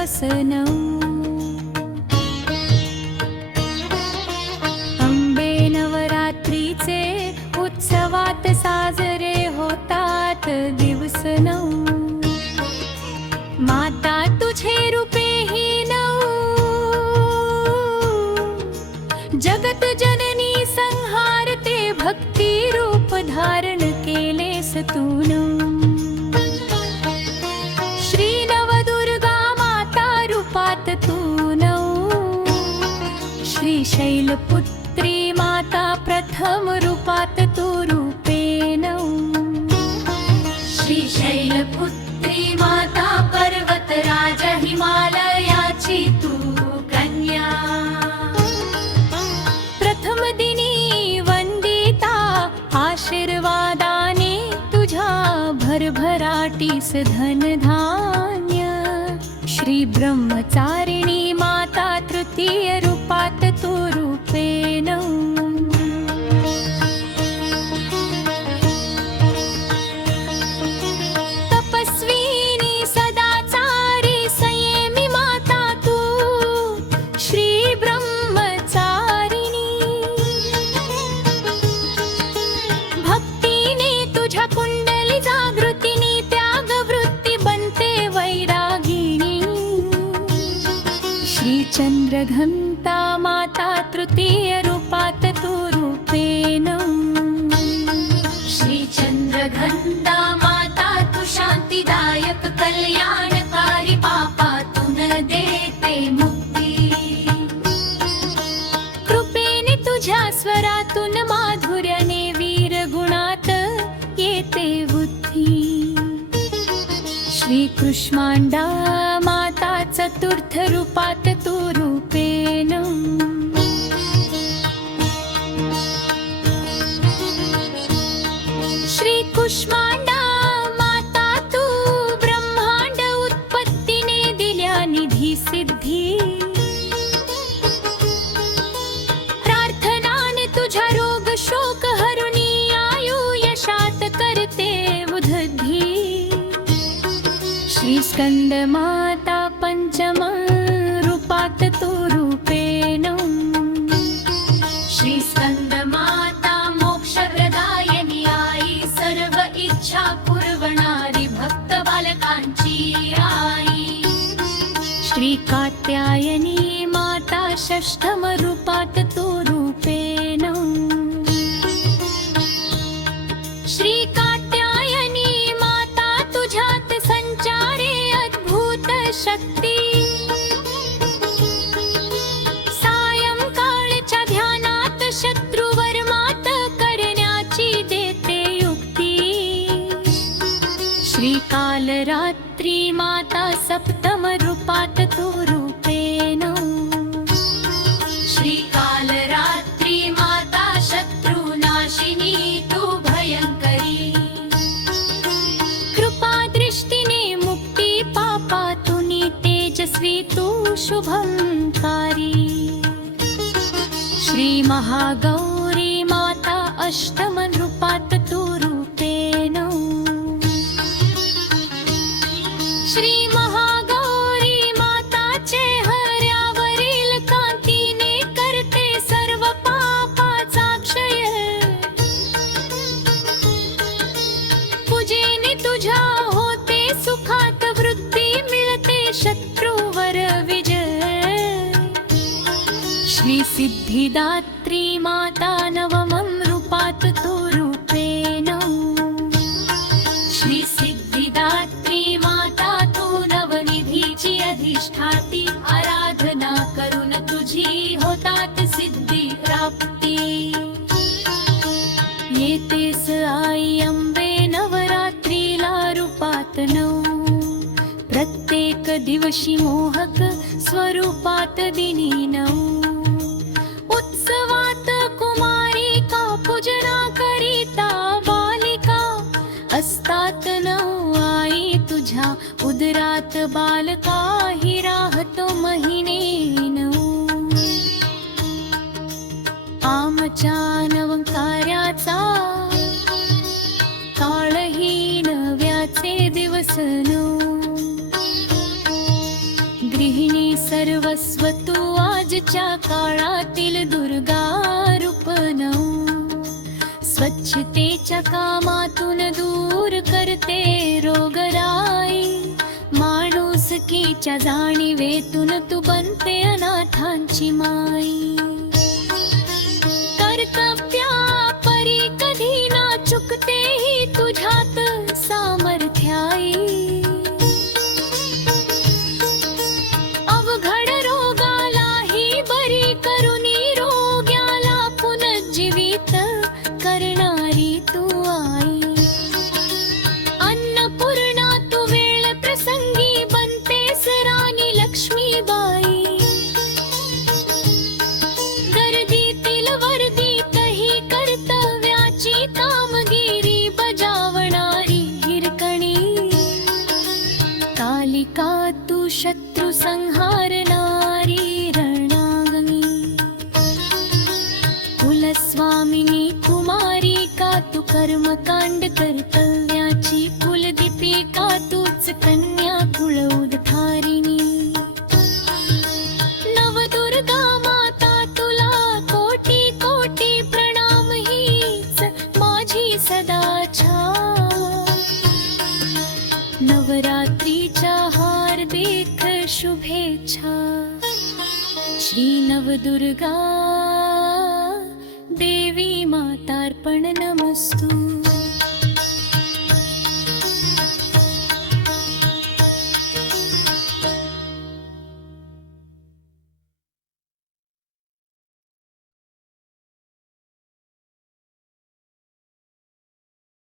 दिवस नऊ. अंबे नवरात्रीचे उत्सवात साजरे होतात दिवस नऊ. माता तुझे रूपे ही नऊ, जगत जननी संहारते भक्ती रूप धारण केलेस तू नऊ. श्री नवदुर्गा माता रूपात तू नऊ. श्री शैलपुत्री माता प्रथम रूपात तू रूपे नऊ. श्री शैलपुत्री माता पर्वतराज हिमालयाची तू कन्या. प्रथम दिनी वंदिता आशीर्वादाने तुझ्या भरभराटीस धनधान्य. श्री ब्रह्मचारिणी माता तृतीय रूपात तू रूपे नऊ. चंद्रघंटा माता तृतीय रूपात तू रूपे नऊ. श्री चंद्रघंटा माता तू शांतिदायक कल्याणकारी पापातून देते मुक्ती. कृपेने तुझ्या स्वरातून माधुर्याने वीर गुणात येते बुद्धी. श्री कुष्मांडा माता चतुर्थ रूपात तू रूपे नऊ. श्री कुष्मांडा माता तू ब्रह्मांड उत्पत्तीने दिल्या निधी सिद्धी. प्रार्थनाने तुझ्या रोग शोक हरुणी आयु यशात करते वृद्धी. श्री स्कंद माता पंचम रूपात तू रूपे नऊ. श्री स्कंद माता मोक्षप्रदायिनी आई, सर्व इच्छा पुरवणारी भक्त बालकांची आई. श्री कात्यायनी माता षष्ठम रूपात तू रूपे नऊ. श्री कात्यायनी माता तुझ्यात संचारे अद्भुत शक्ती. सायंकाळच्या ध्यानात शत्रूवर मात करण्याची देते युक्ती. श्री कालरात्री माता सप्तम रूपात तू रूपे नऊ. श्री कालरात्री माता शत्रुनाशिनी तू भयंकरी. कृपा दृष्टीने मुक्ती पापातून तेजस्वी तू शुभंकारी. श्री महागौरी माता अष्टम रूपात तू रूपे नऊ. श्री महागौरी माता चेहऱ्यावरील कांतीने करते सर्व पापाचा क्षय. पूजेने तुझ्या होते सुखात वृद्धी, मिळते शत्रूवर विजय. श्री सिद्धिदात्री माता नवमं रूपात तू रूपे नऊ. श्री सिद्धिदात्री माता तू नवनिधीची अधिष्ठाती. आराधना करून तुझी होतात सिद्धी प्राप्ती. येतेस आई अंबे नवरात्रीला रूपात नऊ. प्रत्येक दिवशी मोहक स्वरूपात दिनी नऊ. उत्सवात कुमारिका पूजना करिता बालिका असतात नऊ. आई तुझ्या उदरात बालका ही राहतो महिने नऊ. आमच्या नवंकार्याचा काळही नव्याचे दिवस नऊ. सर्वस्व तू आजच्या काळातील दुर्गा रूप नऊ. स्वच्छतेच्या कामातून दूर करते रोगराई. माणुसकीच्या जाणीवेतून तू बनते अनाथांची माई. कर्तव्या परी कधी ना चुकतेही तुझ्यात सामर्थ्याई. अवघड रोगालाही बरी करुनी रोग्याला पुनर्जीवित करणारी तू आई. अन्नपूर्णा तू वेळ प्रसंगी बनतेस राणी लक्ष्मीबाई. गर्दीतील वर्दीतही कर्तव्याची कामगिरी बजावणारी हिरकणी. कालिका तू शत्रु संहारणारी रणांगणी. कुलस्वामिनी कुमारिका तू कर्मकांड कर्तव्याची. कुलदीपिका तूच कन्या कुळ उद्धारिणी. नवदुर्गा माता तुला कोटी कोटी प्रणाम. हीच माझी सदा छाव. नवरात्रीच्या हार्दिक शुभेच्छा. श्री नवदुर्गा देवी मातार्पण नमस्तु.